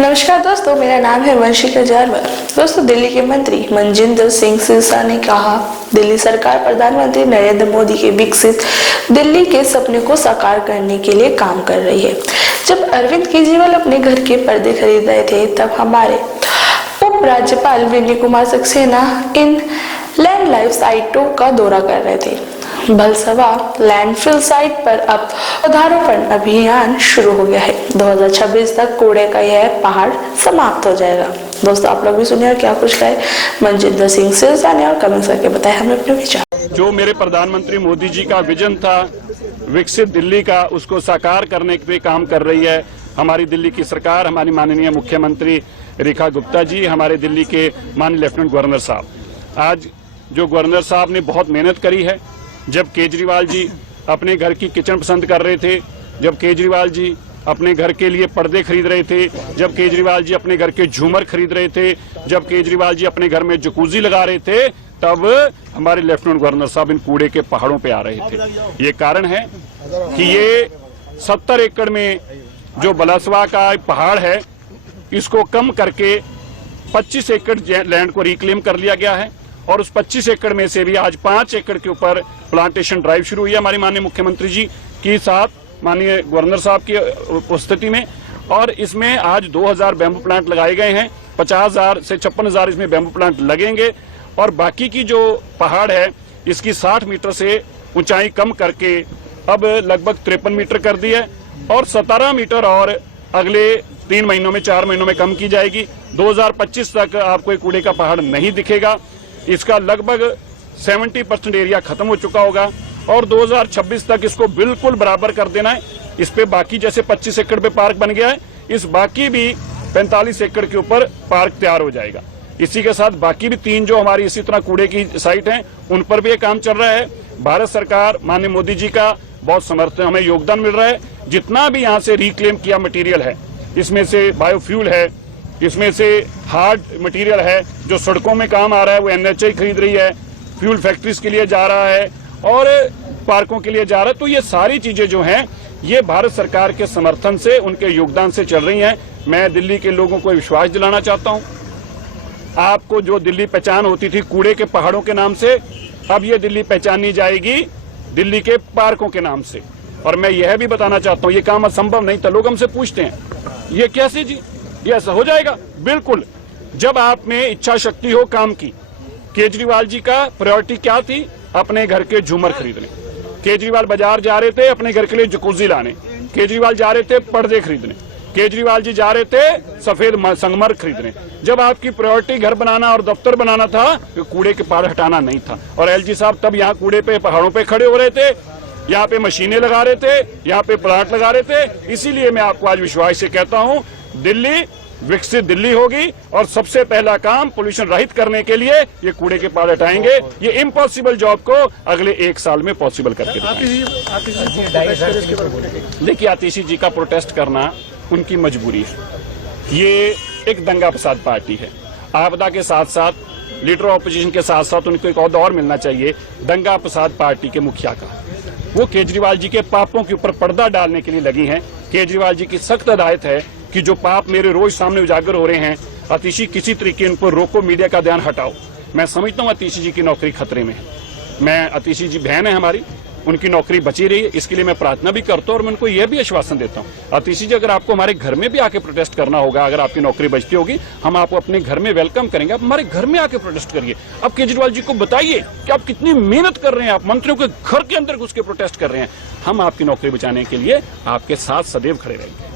नमस्कार दोस्तों, मेरा नाम है वंशिका जारवर। दोस्तों, दिल्ली के मंत्री मनजिंदर सिंह सिरसा ने कहा, दिल्ली सरकार प्रधानमंत्री नरेंद्र मोदी के विकसित दिल्ली के सपने को साकार करने के लिए काम कर रही है। जब अरविंद केजरीवाल अपने घर के पर्दे खरीद रहे थे, तब हमारे उप राज्यपाल विनय कुमार सक्सेना इन लैंड लाइफ साइटों का दौरा कर रहे थे। भलसवा लैंडफिल साइट पर अब पौधारोपण अभियान शुरू हो गया है। 2026 तक कूड़े का यह पहाड़ समाप्त हो जाएगा। दोस्तों, आप लोग भी सुनिए और क्या कुछ कहे मनजिंदर सिंह सिरसा ने, और कमेंट करके बताएं हमें अपने विचार। जो मेरे प्रधानमंत्री मोदी जी का विजन था विकसित दिल्ली का, उसको साकार करने के लिए काम कर रही है हमारी दिल्ली की सरकार। हमारी माननीय मुख्यमंत्री रेखा गुप्ता जी, हमारे दिल्ली के माननीय लेफ्टिनेंट गवर्नर साहब। आज जो गवर्नर साहब ने बहुत मेहनत करी है। जब केजरीवाल जी अपने घर की किचन पसंद कर रहे थे, जब केजरीवाल जी अपने घर के लिए पर्दे खरीद रहे थे, जब केजरीवाल जी अपने घर के झूमर खरीद रहे थे, जब केजरीवाल जी अपने घर में जकूजी लगा रहे थे, तब हमारे लेफ्टिनेंट गवर्नर साहब इन कूड़े के पहाड़ों पे आ रहे थे। ये कारण है कि ये 70 एकड़ में जो बलसवा का पहाड़ है, इसको कम करके 25 एकड़ लैंड को रिक्लेम कर लिया गया है। और उस 25 एकड़ में से भी आज 5 एकड़ के ऊपर प्लांटेशन ड्राइव शुरू हुई है हमारे माननीय मुख्यमंत्री जी के साथ, माननीय गवर्नर साहब की उपस्थिति में। और इसमें आज 2000 बैम्बू प्लांट लगाए गए हैं। 50,000 से 56,000 इसमें बैम्बू प्लांट लगेंगे। और बाकी की जो पहाड़ है, इसकी 60 मीटर से ऊंचाई कम करके अब लगभग 53 मीटर कर दी है। और 17 मीटर और अगले 3 महीनों में, 4 महीनों में कम की जाएगी। 2025 तक आपको एक कूड़े का पहाड़ नहीं दिखेगा। इसका लगभग 70% एरिया खत्म हो चुका होगा। और 2026 तक इसको बिल्कुल बराबर कर देना है। इस पे बाकी जैसे 25 एकड़ पे पार्क बन गया है, इस बाकी भी 45 एकड़ के ऊपर पार्क तैयार हो जाएगा। इसी के साथ बाकी भी 3 जो हमारी इसी तरह कूड़े की साइट हैं, उन पर भी ये काम चल रहा है। भारत सरकार, माननीय मोदी जी का बहुत समर्थन, हमें योगदान मिल रहा है। जितना भी यहाँ से रिक्लेम किया मटीरियल है, इसमें से बायोफ्यूल है, इसमें से हार्ड मटेरियल है, जो सड़कों में काम आ रहा है, वो NHAI खरीद रही है, फ्यूल फैक्ट्रीज के लिए जा रहा है और पार्कों के लिए जा रहा है। तो ये सारी चीजें जो हैं, ये भारत सरकार के समर्थन से, उनके योगदान से चल रही हैं। मैं दिल्ली के लोगों को विश्वास दिलाना चाहता हूं, आपको जो दिल्ली पहचान होती थी कूड़े के पहाड़ों के नाम से, अब ये दिल्ली पहचानी जाएगी दिल्ली के पार्कों के नाम से। और मैं यह भी बताना चाहता हूं, ये काम असंभव नहीं था। लोग हमसे पूछते हैं, ये कैसे जी, ये ऐसा हो जाएगा? बिल्कुल, जब आप में इच्छा शक्ति हो काम की। केजरीवाल जी का प्रायोरिटी क्या थी? अपने घर के झूमर खरीदने। केजरीवाल बाजार जा रहे थे अपने घर के लिए जकूजी लाने, केजरीवाल जा रहे थे पर्दे खरीदने, केजरीवाल जी जा रहे थे सफेद संगमर खरीदने। जब आपकी प्रायोरिटी घर बनाना और दफ्तर बनाना था, तो कूड़े के पहाड़ हटाना नहीं था। और LG साहब तब यहाँ कूड़े पे पहाड़ों पे खड़े हो रहे थे, यहाँ पे मशीनें लगा रहे थे, यहाँ पे प्लांट लगा रहे थे। इसीलिए मैं आपको आज विश्वास से कहता हूँ, दिल्ली विकसित दिल्ली होगी। और सबसे पहला काम पोल्यूशन रहित करने के लिए ये कूड़े के पहाड़ हटाएंगे। ये इम्पॉसिबल जॉब को अगले 1 साल में पॉसिबल करके देखिए, आतिशी जी का प्रोटेस्ट करना उनकी मजबूरी है। ये एक दंगा फसाद पार्टी है। आपदा के साथ साथ लीडर ऑपोजिशन के साथ साथ उनको एक और मिलना चाहिए, दंगा फसाद पार्टी के मुखिया का। वो केजरीवाल जी के पापों के ऊपर पर्दा डालने के लिए लगी हैं। केजरीवाल जी की सख्त हिदायत है कि जो पाप मेरे रोज सामने उजागर हो रहे हैं, आतिशी किसी तरीके उन पर रोको, मीडिया का ध्यान हटाओ। मैं समझता हूँ आतिशी जी की नौकरी खतरे में है। मैं, आतिशी जी बहन है हमारी, उनकी नौकरी बची रही है, इसके लिए मैं प्रार्थना भी करता हूँ और मैं उनको यह भी आश्वासन देता हूँ, आतिशी जी अगर आपको हमारे घर में भी आके प्रोटेस्ट करना होगा, अगर आपकी नौकरी बचती होगी, हम आपको अपने घर में वेलकम करेंगे। आप हमारे घर में आके प्रोटेस्ट करिए। अब केजरीवाल जी को बताइए कि आप कितनी मेहनत कर रहे हैं, आप मंत्रियों के घर के अंदर घुस के प्रोटेस्ट कर रहे हैं। हम आपकी नौकरी बचाने के लिए आपके साथ सदैव खड़े रहेंगे।